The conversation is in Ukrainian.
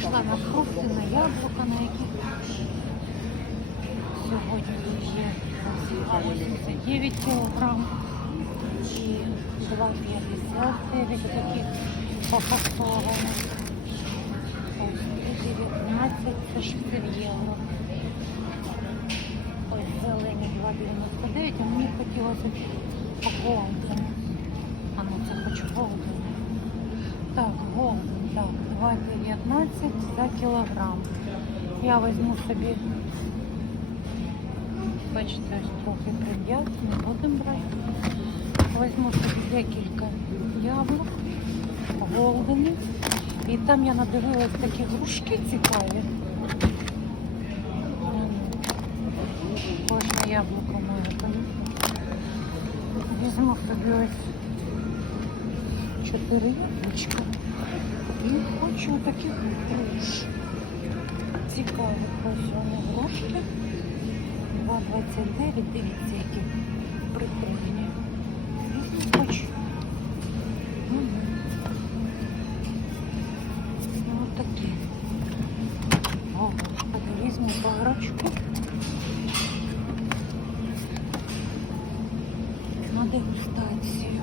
Прийшла на фрукти, на яблука, на які сьогодні є 89 кілограм і 2,59 такі пофасовані. Ось 19, це ж це євро. Ось зелені 2,99, а мені хотілося голден. Так, голден, так, 2,19 за кілограм. Я візьму собі, бачите, ось трохи придят, не будемо брати. Візьму собі декілька яблук, голдени. І там я надивилась такі грушки цікаві. Кожне яблуко моє полюбне. Візьму собі ось Чотири яблучка. І хочу таких груш. Цікаві ось вони грушки. 2,29, дивіться, які прикольні. Хочу. Мгм. Ну, такі. О, візьму парочку. На дегустацію.